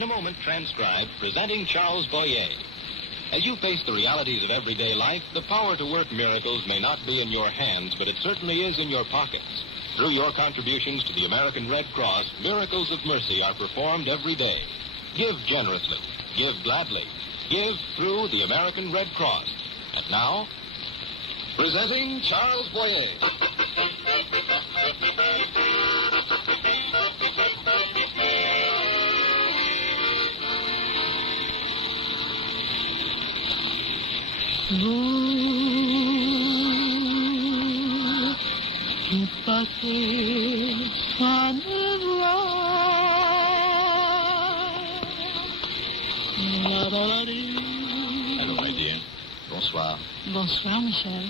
In a moment, transcribed, presenting Charles Boyer. As you face the realities of everyday life, the power to work miracles may not be in your hands, but it certainly is in your pockets. Through your contributions to the American Red Cross, miracles of mercy are performed every day. Give generously. Give gladly. Give through the American Red Cross. And now, presenting Charles Boyer. Allô, my dear. Bonsoir. Bonsoir, Michel.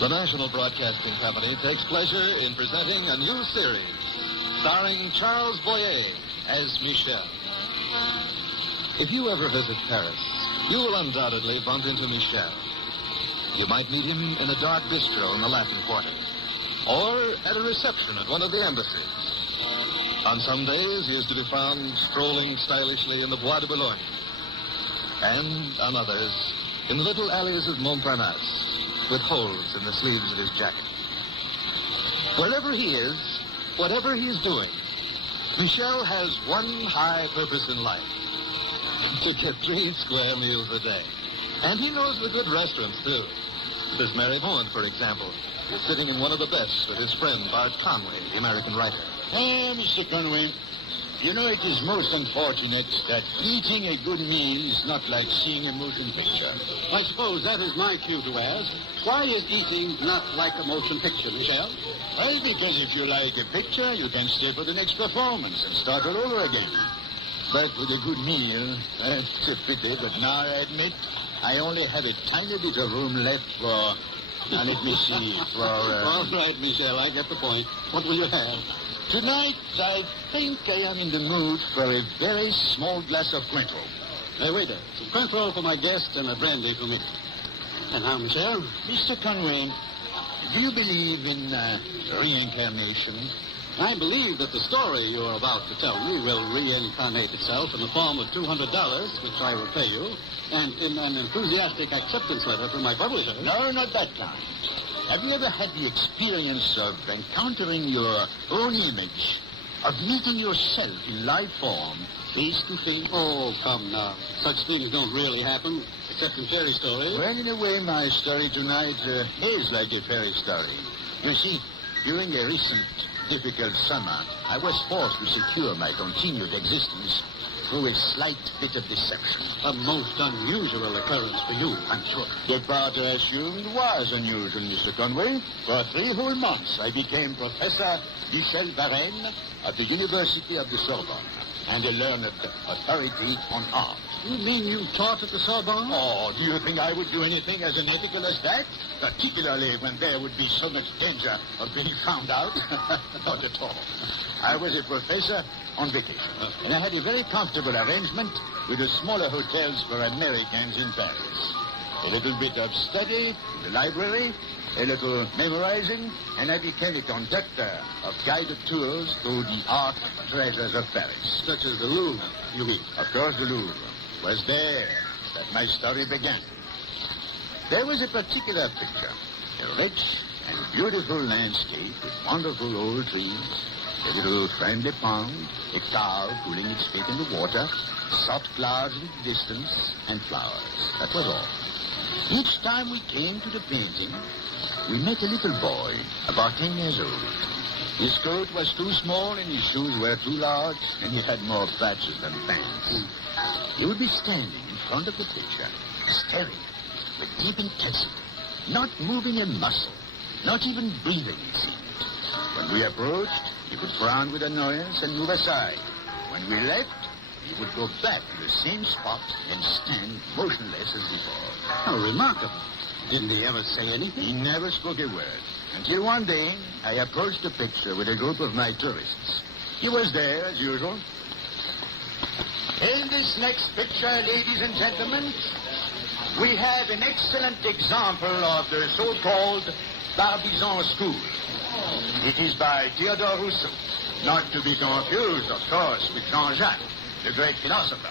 The National Broadcasting Company takes pleasure in presenting a new series starring Charles Boyer as Michel. If you ever visit Paris, you will undoubtedly bump into Michel. You might meet him in a dark bistro in the Latin Quarter, or at a reception at one of the embassies. On some days, he is to be found strolling stylishly in the Bois de Boulogne, and on others, in the little alleys of Montparnasse, with holes in the sleeves of his jacket. Wherever he is, whatever he is doing, Michel has one high purpose in life: to get 3 square meals a day. And he knows the good restaurants, too. This Mary Vaughan, for example, is sitting in one of the best with his friend Bart Conway, the American writer. Mr. Conway, you know it is most unfortunate that eating a good meal is not like seeing a motion picture. I suppose that is my cue to ask. Why is eating not like a motion picture, Michel? Well, because if you like a picture, you can stay for the next performance and start all over again. But with a good meal, it's a pity, but now I admit I only have a tiny bit of room left for, now let me see, for... All right, Michel, I get the point. What will you have? Tonight, I think I am in the mood for a very small glass of Cointreau. Hey, wait there. Some Cointreau for my guest and a brandy for me. And now, Michel? Mr. Conway, do you believe in reincarnation? I believe that the story you're about to tell me will reincarnate itself in the form of $200, which I will pay you, and in an enthusiastic acceptance letter from my publisher. No, not that kind. Have you ever had the experience of encountering your own image, of meeting yourself in live form, face to face? Oh, come now. Such things don't really happen, except in fairy stories. Well, in a way, my story tonight is like a fairy story. You see, during a recent difficult summer, I was forced to secure my continued existence through a slight bit of deception. A most unusual occurrence for you, I'm sure. The part I assumed was unusual, Mr. Conway. For 3 whole months, I became Professor Michel Varenne of the University of the Sorbonne, and a learned authority on art. You mean you taught at the Sorbonne? Oh, do you think I would do anything as unethical as that? Particularly when there would be so much danger of being found out? Not at all. I was a professor on vacation, and I had a very comfortable arrangement with the smaller hotels for Americans in Paris. A little bit of study, the library, a little memorizing, and I became a conductor of guided tours through the art treasures of Paris. Such as the Louvre, you mean? Of course, the Louvre was there that my story began. There was a particular picture, a rich and beautiful landscape with wonderful old trees, a little friendly pond, a cow cooling its feet in the water, soft clouds in the distance, and flowers. That was all. Each time we came to the painting, we met a little boy, about 10 years old. His coat was too small and his shoes were too large, and he had more patches than pants. He would be standing in front of the picture, staring with deep intensity, not moving a muscle, not even breathing, it seemed. When we approached, he would frown with annoyance and move aside. When we left, he would go back to the same spot and stand motionless as before. How remarkable. Didn't he ever say anything? He never spoke a word. Until one day, I approached the picture with a group of my tourists. He was there, as usual. In this next picture, ladies and gentlemen, we have an excellent example of the so-called Barbizon School. It is by Theodore Rousseau, not to be confused, of course, with Jean-Jacques, the great philosopher.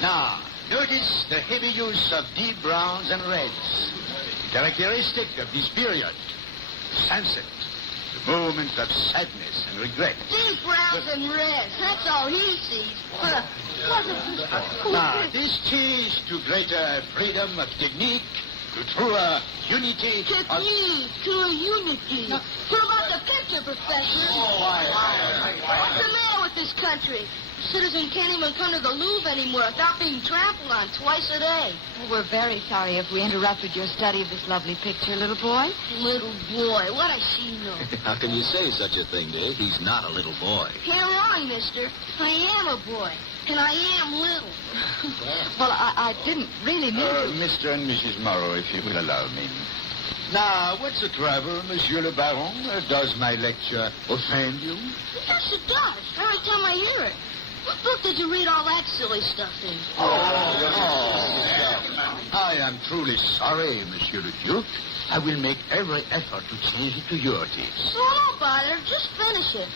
Now, notice the heavy use of deep browns and reds, characteristic of this period. Sunset, the moment of sadness and regret. Deep browns and reds, that's all he sees. Now, this change to greater freedom of technique, to truer unity... Technique, true unity. What about the picture, Professor? What's the matter with this country? Citizen can't even come to the Louvre anymore without being trampled on twice a day. We're very sorry if we interrupted your study of this lovely picture, little boy. Little boy, what does she know? How can you say such a thing, Dave? He's not a little boy. You're wrong, mister. I am a boy, and I am little. Well, I didn't really mean to. Mr. and Mrs. Morrow, if you will allow me. Now, what's the trouble, Monsieur le Baron? Does my lecture offend you? Yes, it does. Every time I hear it. What book did you read all that silly stuff in? I am truly sorry, Monsieur le Duke. I will make every effort to change it to your taste. So don't bother. Just finish it.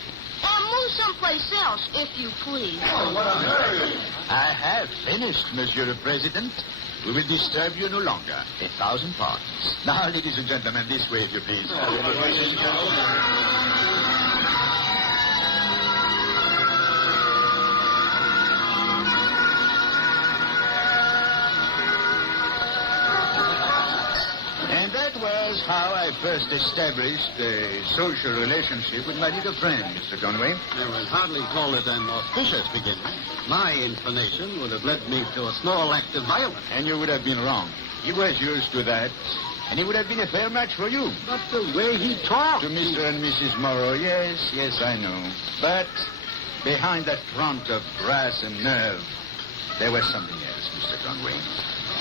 And move someplace else, if you please. I have finished, Monsieur the President. We will disturb you no longer. 1,000 pardons. Now, ladies and gentlemen, this way, if you please. And that was how I first established a social relationship with my little friend, Mr. Conway. I would hardly call it an auspicious beginning. My inclination would have led me to a small act of violence. And you would have been wrong. He was used to that. And he would have been a fair match for you. But the way he talked... To Mr. and Mrs. Morrow, yes, I know. But behind that front of brass and nerve, there was something else, Mr. Conway.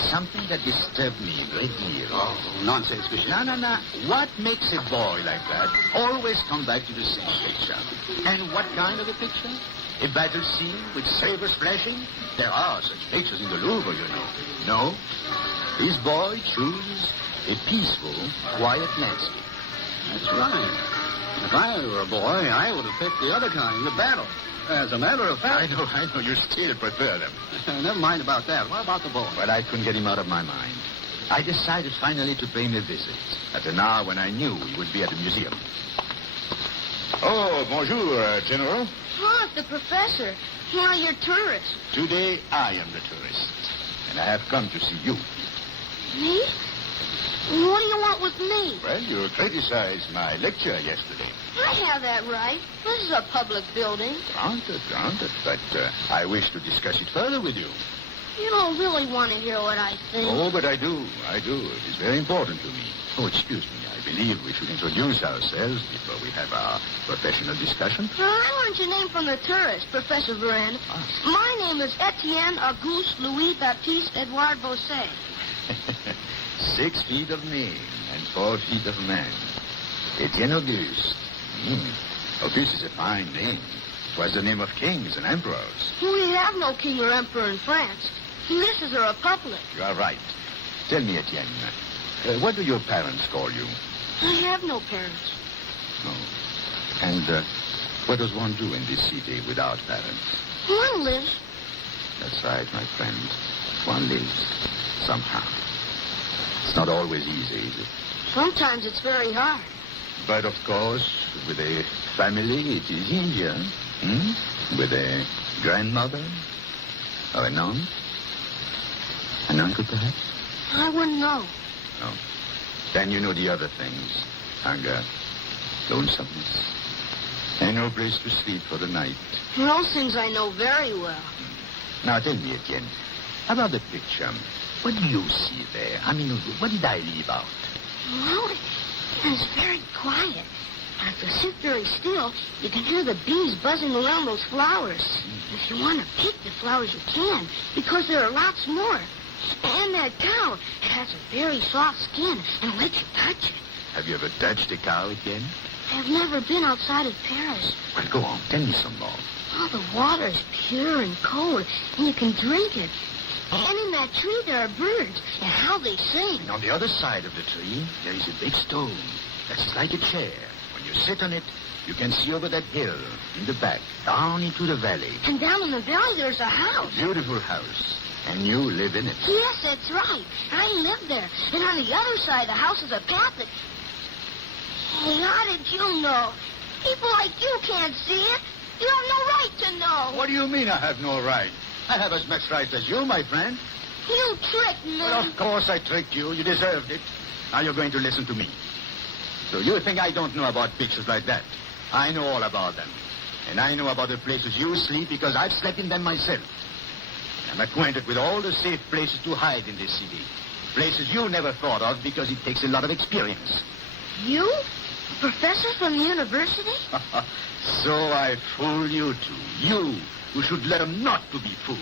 Something that disturbed me a great deal. Oh, nonsense, monsieur. No. What makes a boy like that always come back to the same picture? And what kind of a picture? A battle scene with sabers flashing? There are such pictures in the Louvre, you know. No. This boy chose a peaceful, quiet landscape. That's right. If I were a boy, I would have picked the other kind, the battle. As a matter of fact... I know. You still prefer them. Never mind about that. What about the boy? But I couldn't get him out of my mind. I decided finally to pay him a visit at an hour when I knew he would be at the museum. Oh, bonjour, General. Oh, it's the professor. One of your tourists. Today, I am the tourist. And I have come to see you. Me? What do you want with me? Well, you criticized my lecture yesterday. I have that right. This is a public building. Granted. But I wish to discuss it further with you. You don't really want to hear what I think. Oh, but I do. It is very important to me. Oh, excuse me. I believe we should introduce ourselves before we have our professional discussion. I learned your name from the tourist, Professor Varenne. My name is Etienne Auguste Louis Baptiste Edouard Bosset. 6 feet of name and 4 feet of man. Etienne Auguste. Auguste is a fine name. It was the name of kings and emperors. We have no king or emperor in France. This is a republic. You are right. Tell me, Etienne, what do your parents call you? I have no parents. Oh. And what does one do in this city without parents? One lives. That's right, my friend. One lives somehow. It's not always easy, is it? Sometimes it's very hard. But, of course, with a family, it is easier. With a grandmother or a nun? An uncle, perhaps? I wouldn't know. No. Then you know the other things. Hunger, lonesomeness, and no place to sleep for the night. Those things I know very well. Now, tell me again, about the picture. What do you see there? I mean, what did I leave out? Well, it's very quiet. But if you sit very still, you can hear the bees buzzing around those flowers. If you want to pick the flowers, you can, because there are lots more. And that cow, it has a very soft skin, and lets you touch it. Have you ever touched a cow again? I've never been outside of Paris. Well, go on. Tell me some more. Oh, the water is pure and cold, and you can drink it. And in that tree there are birds, and how they sing. And on the other side of the tree, there is a big stone that's like a chair. When you sit on it, you can see over that hill in the back, down into the valley. And down in the valley there's a house. Beautiful house. And you live in it. Yes, that's right. I live there. And on the other side of the house is a path that... Hey, how did you know? People like you can't see it. You have no right to know. What do you mean I have no right? I have as much right as you, my friend. You tricked me. Well, of course I tricked you. You deserved it. Now you're going to listen to me. So you think I don't know about pictures like that? I know all about them. And I know about the places you sleep because I've slept in them myself. I'm acquainted with all the safe places to hide in this city. Places you never thought of because it takes a lot of experience. You? A professor from the university? So I fool you too. You, who should learn not to be fooled.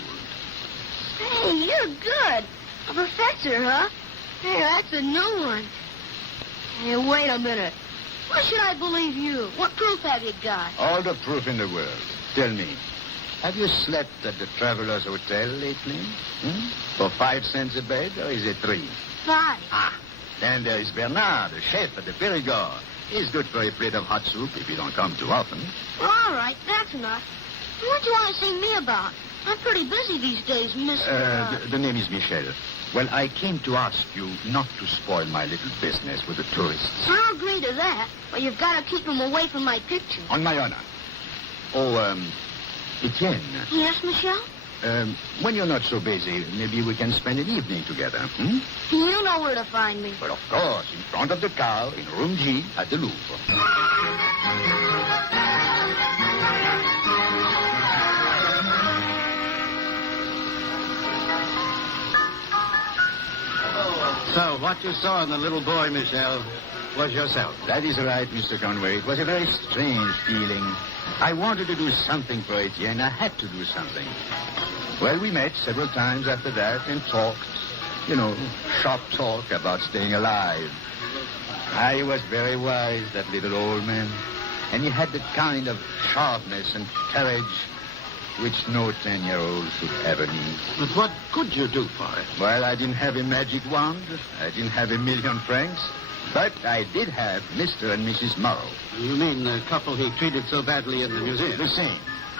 Hey, you're good. A professor, huh? Hey, that's a new one. Hey, wait a minute. Why should I believe you? What proof have you got? All the proof in the world. Tell me, have you slept at the Travelers Hotel lately? For 5 cents a bed, or is it 3? 5. Ah, then there is Bernard, the chef at the Perigord. He's good for a plate of hot soup if you don't come too often. All right, that's enough. What do you want to see me about? I'm pretty busy these days, Mr. The name is Michel. Well, I came to ask you not to spoil my little business with the tourists. I'll agree to that, but you've got to keep them away from my picture. On my honor. Oh, Etienne. Yes, Michel? When you're not so busy, maybe we can spend an evening together, You know where to find me. Well, of course, in front of the car, in room G at the Louvre. So, what you saw in the little boy, Michel, was yourself. That is right, Mr. Conway. It was a very strange feeling. I wanted to do something for Etienne. I had to do something. Well, we met several times after that and talked, shop talk about staying alive. He was very wise, that little old man. And he had the kind of sharpness and courage which no 10-year-old should ever need. But what could you do for it? Well, I didn't have a magic wand. I didn't have $1 million francs. But I did have Mr. and Mrs. Morrow. You mean the couple he treated so badly in the museum? The same.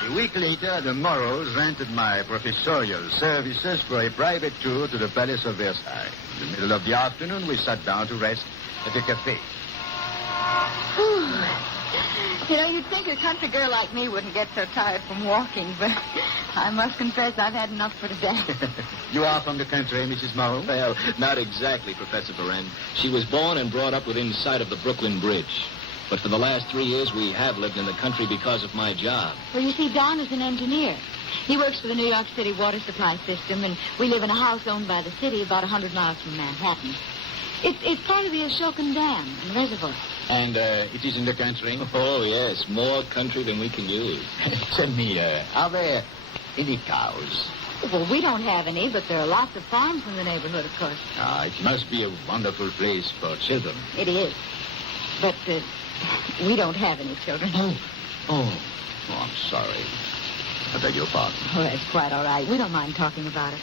A week later, the Morrows rented my professorial services for a private tour to the Palace of Versailles. In the middle of the afternoon, we sat down to rest at a cafe. You'd think a country girl like me wouldn't get so tired from walking, but I must confess I've had enough for today. You are from the country, Mrs. Morrow? Well, not exactly, Professor Beren. She was born and brought up within sight of the Brooklyn Bridge. But for the last 3 years, we have lived in the country because of my job. Well, you see, Don is an engineer. He works for the New York City water supply system, and we live in a house owned by the city about 100 miles from Manhattan. It's part of the Ashokan Dam and reservoir. And it is in the country? Oh, yes, more country than we can use. Tell me, are there any cows? Well, we don't have any, but there are lots of farms in the neighborhood, of course. It must be a wonderful place for children. It is. But we don't have any children. Oh, I'm sorry. I beg your pardon. Oh, that's quite all right. We don't mind talking about it.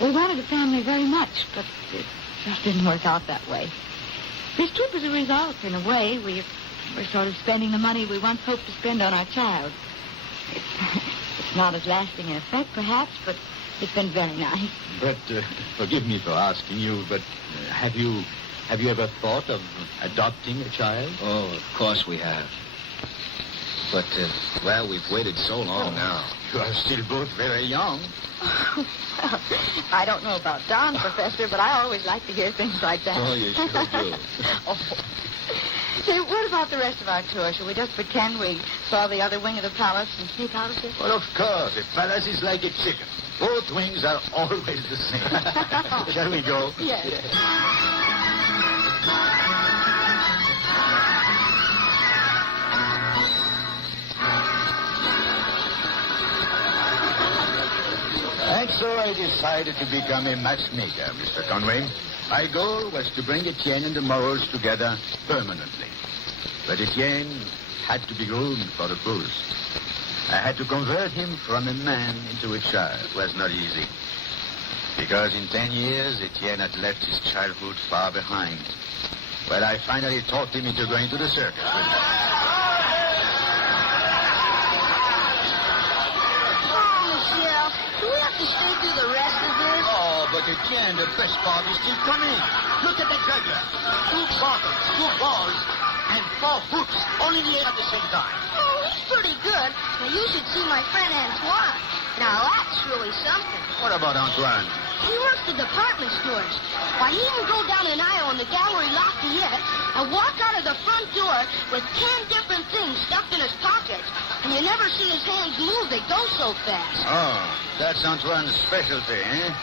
We wanted a family very much, but it just didn't work out that way. This trip is a result, in a way. We're sort of spending the money we once hoped to spend on our child. It's not as lasting an effect, perhaps, but it's been very nice. But, forgive me for asking you, but have you ever thought of adopting a child? Oh, of course we have. But, we've waited so long now. You are still both very young. Well, I don't know about Don, Professor, but I always like to hear things like that. Oh, you sure do. Say, what about the rest of our tour? Shall we just pretend we saw the other wing of the palace and sneak out of it? Well, of course. A palace is like a chicken. Both wings are always the same. Shall we go? Yes. And so I decided to become a matchmaker, Mr. Conway. My goal was to bring Etienne and the Moros together permanently. But Etienne had to be groomed for the post. I had to convert him from a man into a child. It was not easy. Because in 10 years, Etienne had left his childhood far behind. Well, I finally talked him into going to the circus with me. Oh, Michelle, do we have to stay through the rest of this? Oh, but Etienne, the best part is still coming. Look at the juggler. 2 bottles, 2 balls, and 4 hooks, all in the air at the same time. Oh, he's pretty good. Now, you should see my friend Antoine. Now, that's really something. What about Antoine? He works the department stores. Why, he can go down an aisle in the Gallery Lafayette and walk out of the front door with 10 different things stuffed in his pockets. And you never see his hands move. They go so fast. Oh, that's Antoine's specialty, eh?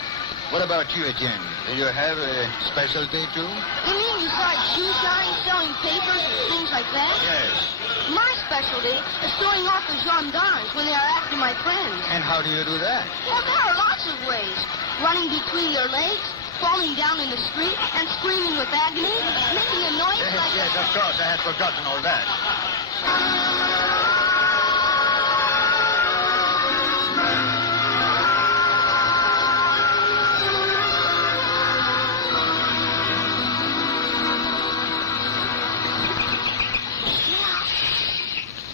What about you, Etienne? Do you have a specialty, too? You mean besides shoe shine, selling papers and things like that? Yes. My specialty is throwing off the gendarmes when they are after my friends. And how do you do that? Well, there are lots of ways. Running between your legs, falling down in the street, and screaming with agony, making a noise like... Yes, of course. I had forgotten all that.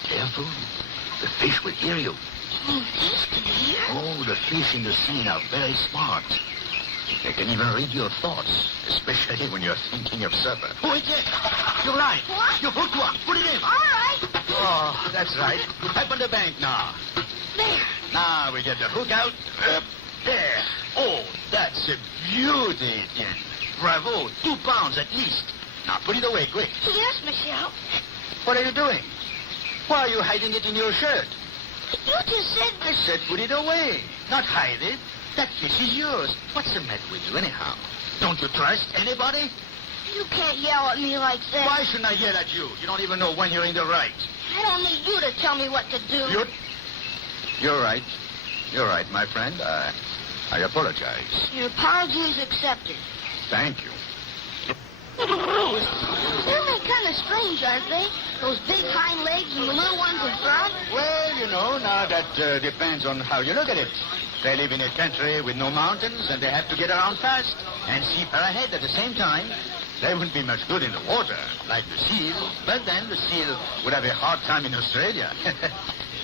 Careful. The fish will hear you. Fish can hear? Oh, the fish in the sea are very smart. They can even read your thoughts, especially when you're thinking of supper. Oh, Etienne, you're right. What? You hooked one. Put it in. All right. Oh, that's right. Open the bank now. There. Now we get the hook out. There. Oh, that's a beauty, Etienne. Bravo. 2 pounds at least. Now put it away, quick. Yes, Michelle. What are you doing? Why are you hiding it in your shirt? You just said... I said put it away, not hide it. That fish is yours. What's the matter with you, anyhow? Don't you trust anybody? You can't yell at me like that. Why shouldn't I yell at you? You don't even know when you're in the right. I don't need you to tell me what to do. You're right. You're right, my friend. I apologize. Your apology is accepted. Thank you. They're kind of strange, aren't they? Those big hind legs and the little ones in front. Well, you know, now that depends on how you look at it. They live in a country with no mountains, and they have to get around fast and see far ahead at the same time. They wouldn't be much good in the water, like the seal, but then the seal would have a hard time in Australia.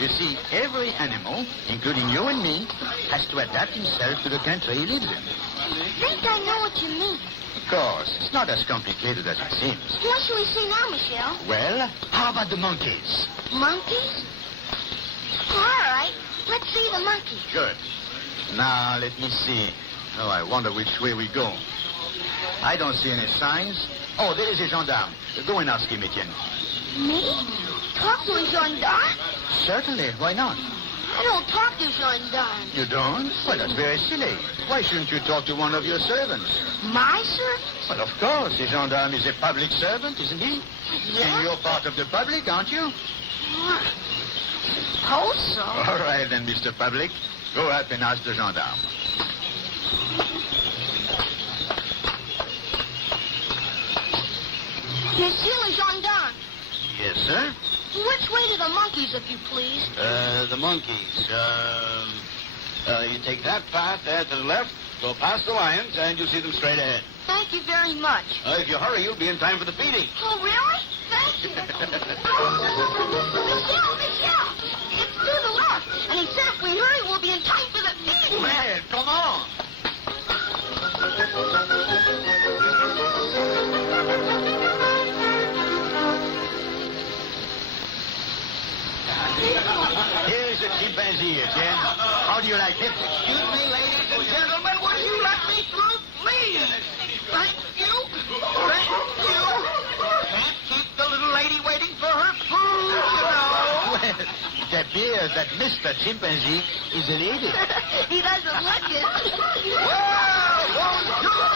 You see, every animal, including you and me, has to adapt himself to the country he lives in. I think I know what you mean. Of course, it's not as complicated as it seems. What shall we see now, Michelle? Well, how about the monkeys? Monkeys? All right. Let's see the monkeys. Good. Now, let me see. Oh, I wonder which way we go. I don't see any signs. Oh, there is a gendarme. Go and ask him, Etienne. Me? Talk to a gendarme? Certainly. Why not? I don't talk to gendarmes. You don't? Well, that's very silly. Why shouldn't you talk to one of your servants? My servants? Well, of course. A gendarme is a public servant, isn't he? Yeah. And you're part of the public, aren't you? Suppose so. All right, then, Mr. Public. Go up and ask the gendarme. Monsieur le gendarme, Yes, sir? which way to the monkeys, if you please? The monkeys. You take that path there to the left, go past the lions, and you'll see them straight ahead. Thank you very much. If you hurry, you'll be in time for the feeding. Oh, really? Thank you. Michelle! It's to the left. And he said if we hurry, we'll be in time for the feeding. Man, come on. Here's a chimpanzee, Etienne. How do you like him? Excuse me, ladies and gentlemen, will you let me through, please? Thank you. Thank you. Can't keep the little lady waiting for her food, you know. Well, it appears that Mr. Chimpanzee is a lady. He doesn't like it. Well, bonjour,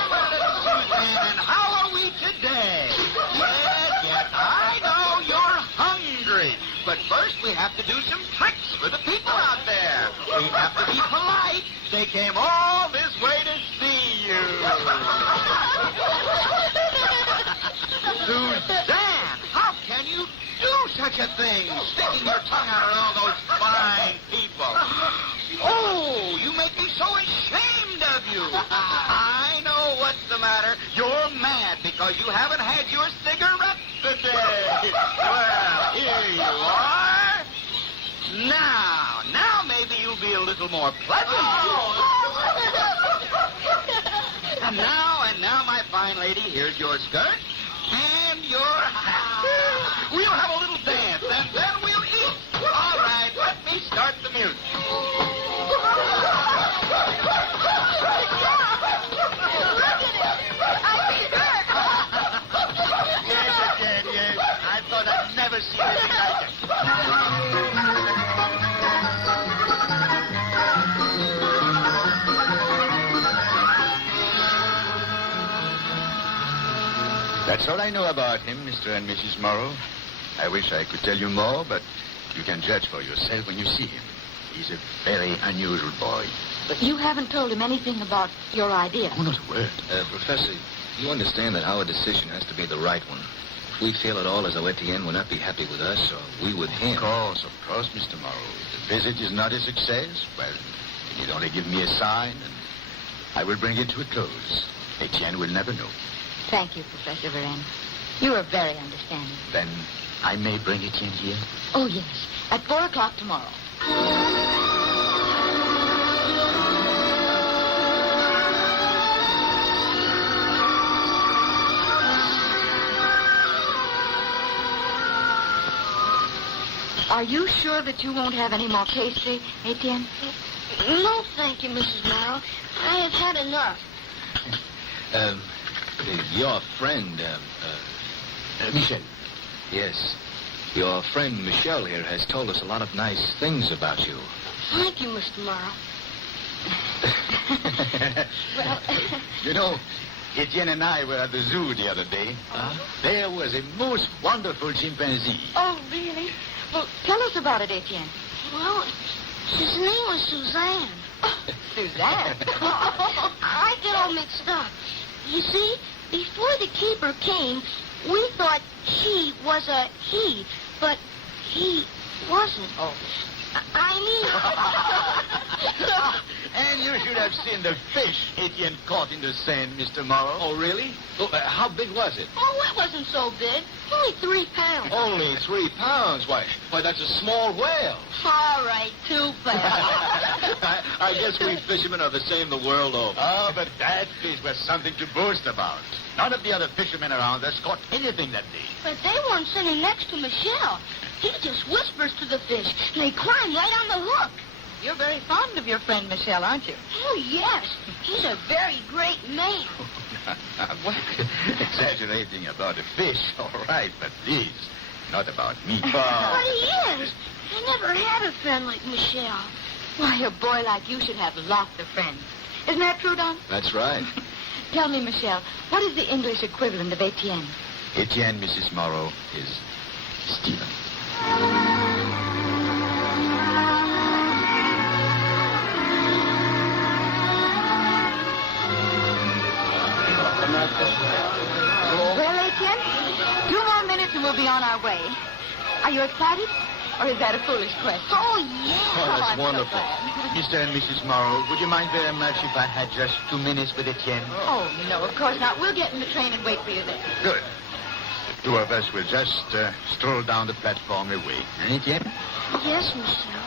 and how are we today? Yes, I know you're hungry. But first we have to do some tricks for the people out there. We have to be polite. They they came all this way to see you. Suzanne, how can you do such a thing? Sticking your tongue out at all those fine people. Oh, you make me so ashamed of you. I know what's the matter. You're mad because you haven't had your cigarette today. Well, here you are. Now maybe you'll be a little more pleasant. And now, my fine lady, here's your skirt and your hat. We'll have a little dance, and then we'll eat. All right, let me start the music. Yes. I thought I'd never seen anything like it. That's all I know about him, Mr. and Mrs. Morrow. I wish I could tell you more, but you can judge for yourself when you see him. He's a very unusual boy. But you haven't told him anything about your idea. Oh, not a word. Professor, you understand that our decision has to be the right one. If we feel at all as though Etienne will not be happy with us, or we with him... Of course, Mr. Morrow. If the visit is not a success, well, you need only give me a sign, and I will bring it to a close. Etienne will never know. Thank you, Professor Varenne. You are very understanding. Then I may bring Etienne here? Oh, yes. At 4 o'clock tomorrow. Are you sure that you won't have any more pastry, Etienne? No, thank you, Mrs. Morrow. I have had enough. Your friend, Michel. yes, your friend Michel here has told us a lot of nice things about you. Thank you, Mr. Morrow. Well, You know, Etienne and I were at the zoo the other day. There was a most wonderful chimpanzee. oh, really? Well, tell us about it, Etienne. Well, his name was Suzanne. Suzanne. I get all mixed up. You see, before the keeper came, we thought he was a he, but he wasn't. Oh. And you should have seen the fish Etienne caught in the Seine, Mr. Morrow. Oh, really? Oh, how big was it? Oh, it wasn't so big. Only 3 pounds. Only 3 pounds. Why, that's a small whale. All right, 2 pounds. I guess we fishermen are the same the world over. Oh, but that fish was something to boast about. None of the other fishermen around us caught anything that day. But they weren't sitting next to Michel. He just whispers to the fish, and they climb right on the hook. You're very fond of your friend Michel, aren't you? Oh, yes. He's a very great man. Exaggerating about a fish, all right, but please, not about me. But he is. I never had a friend like Michel. Why, a boy like you should have lots of friends. Isn't that true, Don? That's right. Tell me, Michel, what is the English equivalent of Etienne? Etienne, Mrs. Morrow, is Stephen. Well, Etienne, 2 more minutes and we'll be on our way. Are you excited? Or is that a foolish question? Oh, yeah. Oh, that's I'm so wonderful. glad. Mr. and Mrs. Morrow, would you mind very much if I had just 2 minutes with Etienne? Oh, no, of course not. We'll get in the train and wait for you there. Good. The 2 of us will just stroll down the platform away. And Etienne? Yes, Michel.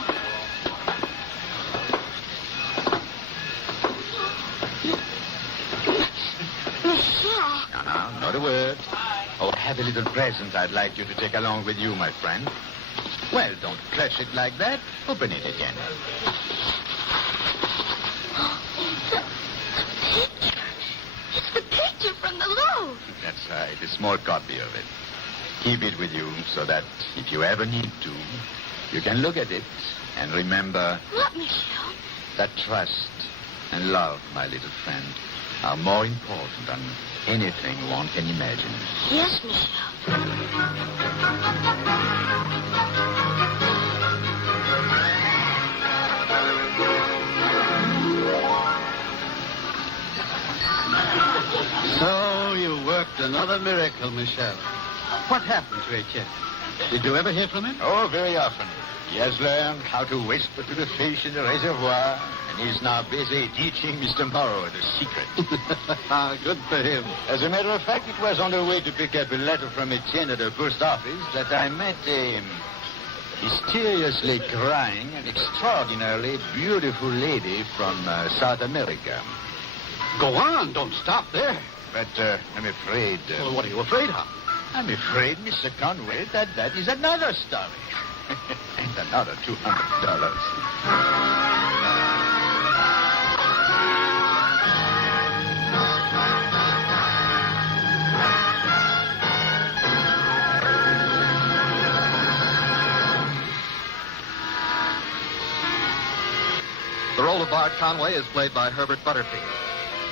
Michel. No, not a word. Oh, I have a little present I'd like you to take along with you, my friend. Well, don't clutch it like that. Open it again. It's the picture from the Louvre. That's right, a small copy of it. Keep it with you so that if you ever need to, you can look at it and remember What, Michel? that trust and love, my little friend, are more important than anything one can imagine. Yes, Michel. another miracle, Michel. What happened to Etienne? Did you ever hear from him? Oh, very often. He has learned how to whisper to the fish in the reservoir, and he's now busy teaching Mr. Morrow the secret. Good for him. As a matter of fact, it was on the way to pick up a letter from Etienne at the post office that I met a mysteriously crying and extraordinarily beautiful lady from South America. Go on, don't stop there. But I'm afraid... Well, what are you afraid of? I'm afraid, Mr. Conway, that is another story. And another $200. The role of Bart Conway is played by Herbert Butterfield.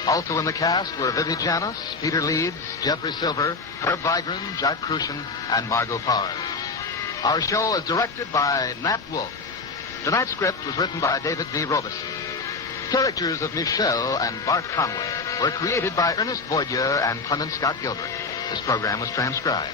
Also in the cast were Vivi Janis, Peter Leeds, Jeffrey Silver, Herb Vigran, Jack Crucian, and Margot Powers. Our show is directed by Nat Wolfe. Tonight's script was written by David V. Robeson. Characters of Michel and Bart Conway were created by Ernest Boidieu and Clement Scott Gilbert. This program was transcribed.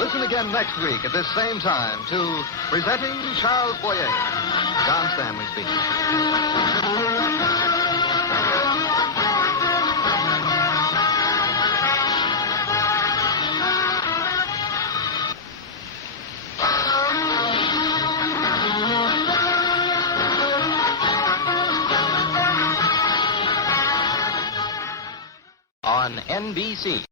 Listen again next week at this same time to Presenting Charles Boyer. John Stanley speaking. On NBC.